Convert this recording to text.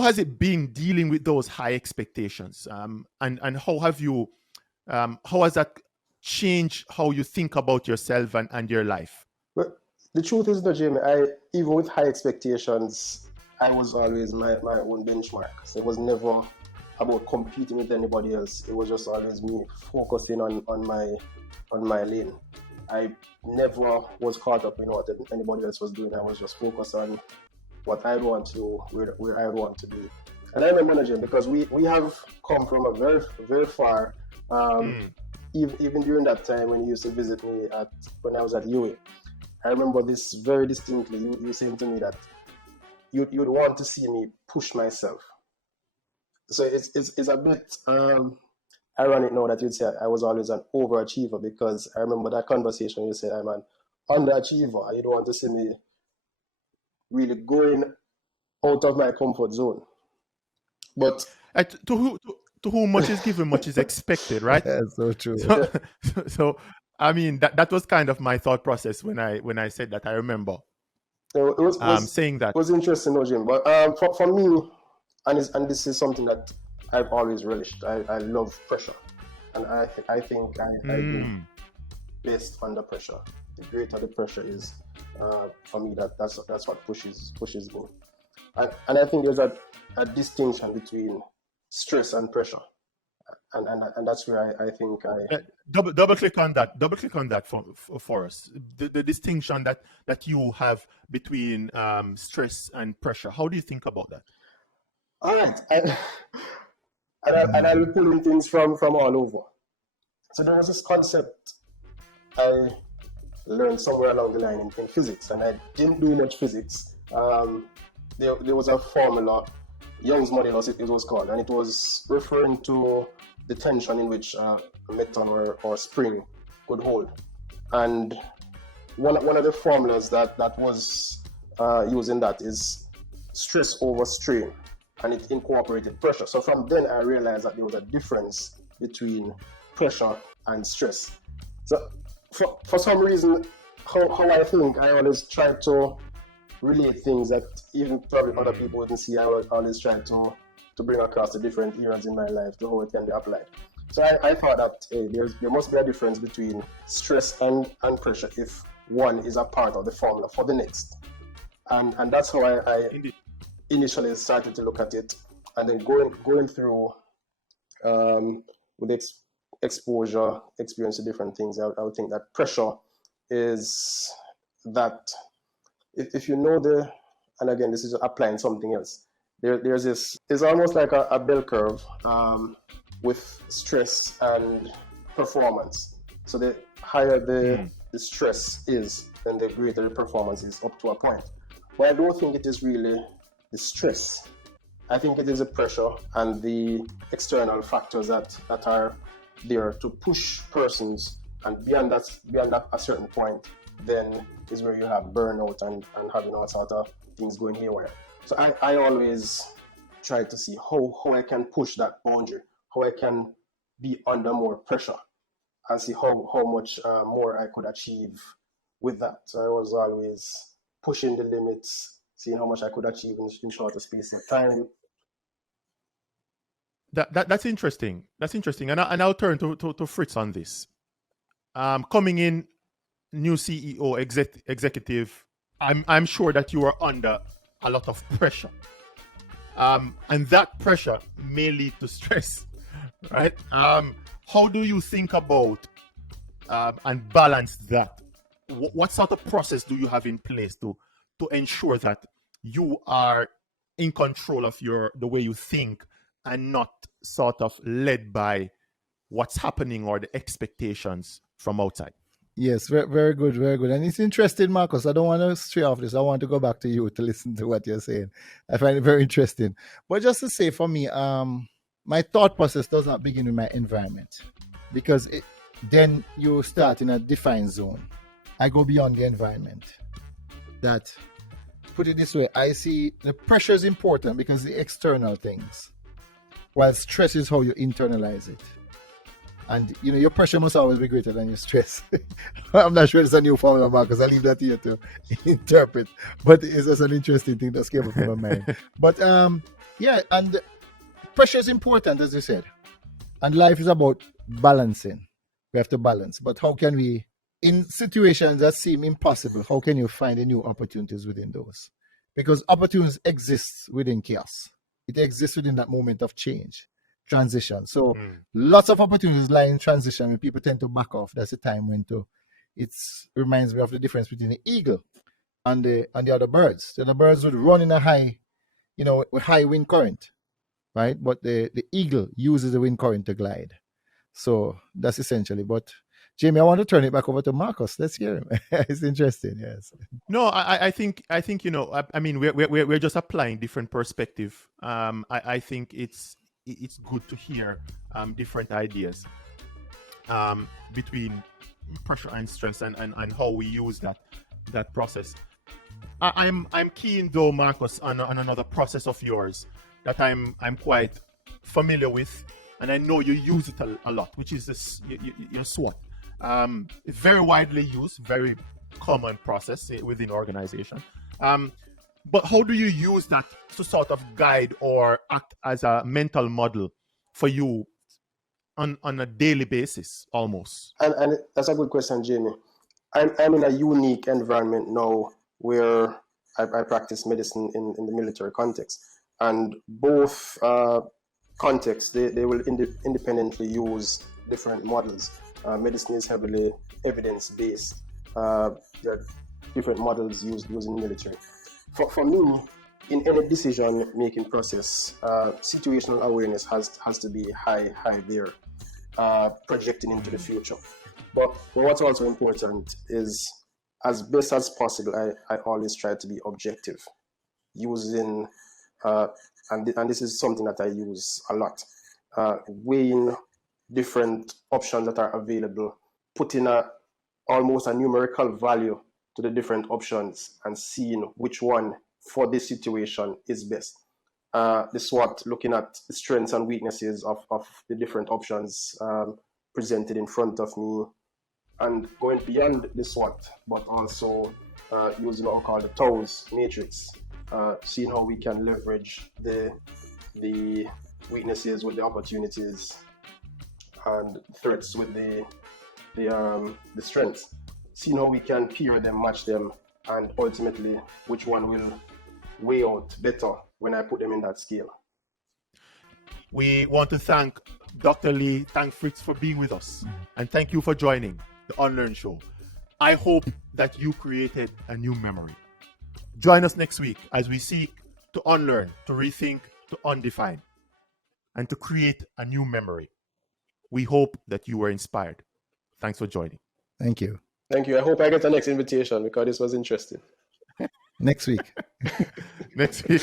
has it been dealing with those high expectations? And how have you, how has that changed how you think about yourself and your life? But the truth is, no, Jamie, even with high expectations, I was always my own benchmark. So it was never about competing with anybody else. It was just always me focusing on my lane. I never was caught up in what anybody else was doing. I was just focused on what I want to do, where I want to be. And I'm a manager because we have come from a very, very far. Even during that time when you used to visit me when I was at UA, I remember this very distinctly. You saying to me that you'd want to see me push myself. So it's a bit ironic now that you'd say I was always an overachiever, because I remember that conversation you said I'm an underachiever and you don't want to see me really going out of my comfort zone. But to whom much is given, much is expected, right? That's so true. So I mean, that was kind of my thought process when I said that. I remember it was saying that. It was interesting, no, Jim. But for me, and this is something that I've always relished. I love pressure, and I think I do best under pressure. The greater the pressure is, for me, that's what pushes me. And I think there's a distinction between stress and pressure, and that's where I think double click on that. Double click on that for us. The distinction that you have between stress and pressure. How do you think about that? All right, and I'll be pulling things from all over. So there was this concept I learned somewhere along the line in physics, and I didn't do much physics. There was a formula, Young's modulus it was called, and it was referring to the tension in which a metal or spring could hold. And one of the formulas that was used in that is stress over strain, and it incorporated pressure. So from then I realized that there was a difference between pressure and stress. So for some reason, how I think, I always try to relate things that even probably other people wouldn't see. I would always try to bring across the different eras in my life to how it can be applied. So I thought that there must be a difference between stress and pressure if one is a part of the formula for the next. And that's how I initially started to look at it, and then going through with exposure, experience to different things, I would think that pressure is that if you know and again, this is applying something else. There's this, it's almost like a bell curve with stress and performance. So the higher the stress is, then the greater the performance is up to a point. But I don't think it is really the stress. I think it is the pressure and the external factors that are there to push persons, and beyond that a certain point, then is where you have burnout and having all sort of things going haywire. So I always try to see how I can push that boundary, how I can be under more pressure, and see how much more I could achieve with that. So I was always pushing the limits, seeing how much I could achieve in shorter space of time. That's interesting. That's interesting. And I'll turn to Fritz on this. Coming in, new CEO, executive, I'm sure that you are under a lot of pressure. And that pressure may lead to stress, right? How do you think about and balance that? What sort of process do you have in place to ensure that you are in control of the way you think and not sort of led by what's happening or the expectations from outside? Yes, very good, very good. And it's interesting, Marcus. I don't want to stray off this. I want to go back to you to listen to what you're saying. I find it very interesting. But just to say, for me, my thought process does not begin with my environment, because then you start in a defined zone. I go beyond the environment. That, put it this way, I see the pressure is important because the external things, while stress is how you internalize it. And your pressure must always be greater than your stress. I'm not sure it's a new formula, Marcus. I leave that here to interpret. But it's just an interesting thing that came up in my mind. But Yeah, and pressure is important, as you said. And life is about balancing. We have to balance. But how can we, in situations that seem impossible, how can you find the new opportunities within those? Because opportunities exist within chaos. It exists within that moment of change, transition. So lots of opportunities lie in transition when people tend to back off. That's the time when to. It reminds me of the difference between the eagle and the other birds. The other birds would run in a high, with high wind current, right? But the eagle uses the wind current to glide. So that's essentially. But Jamie, I want to turn it back over to Marcus. Let's hear him. It's interesting. Yes. No, I think I mean we're just applying different perspective. I think it's good to hear different ideas between pressure and stress and how we use that process. I'm keen though, Marcus, on another process of yours that I'm quite familiar with, and I know you use it a lot, which is this your SWOT. It's very widely used, very common process within organization. But how do you use that to sort of guide or act as a mental model for you on a daily basis, almost? And that's a good question, Jamie. I'm in a unique environment now where I practice medicine in the military context, and both contexts they will independently use different models. Medicine is heavily evidence-based. There are different models used in the military. For me, in any decision-making process, situational awareness has to be high there, projecting into the future. But what's also important is, as best as possible, I always try to be objective, using, and this is something that I use a lot, weighing different options that are available, putting almost a numerical value to the different options and seeing which one for this situation is best. The SWOT, looking at the strengths and weaknesses of the different options presented in front of me, and going beyond the SWOT, but also using what we call the 𝗏𝗏 matrix, seeing how we can leverage the weaknesses with the opportunities and threats with the strengths, seeing how we can pair them, match them, and ultimately which one will weigh out better when I put them in that scale. We want to thank Dr. Lee, thank Fritz for being with us, and thank you for joining the Unlearn Show. I hope that you created a new memory. Join us next week as we seek to unlearn, to rethink, to undefine, and to create a new memory. We hope that you were inspired. Thanks for joining. Thank you. Thank you. I hope I get the next invitation because this was interesting. Next week. Next week.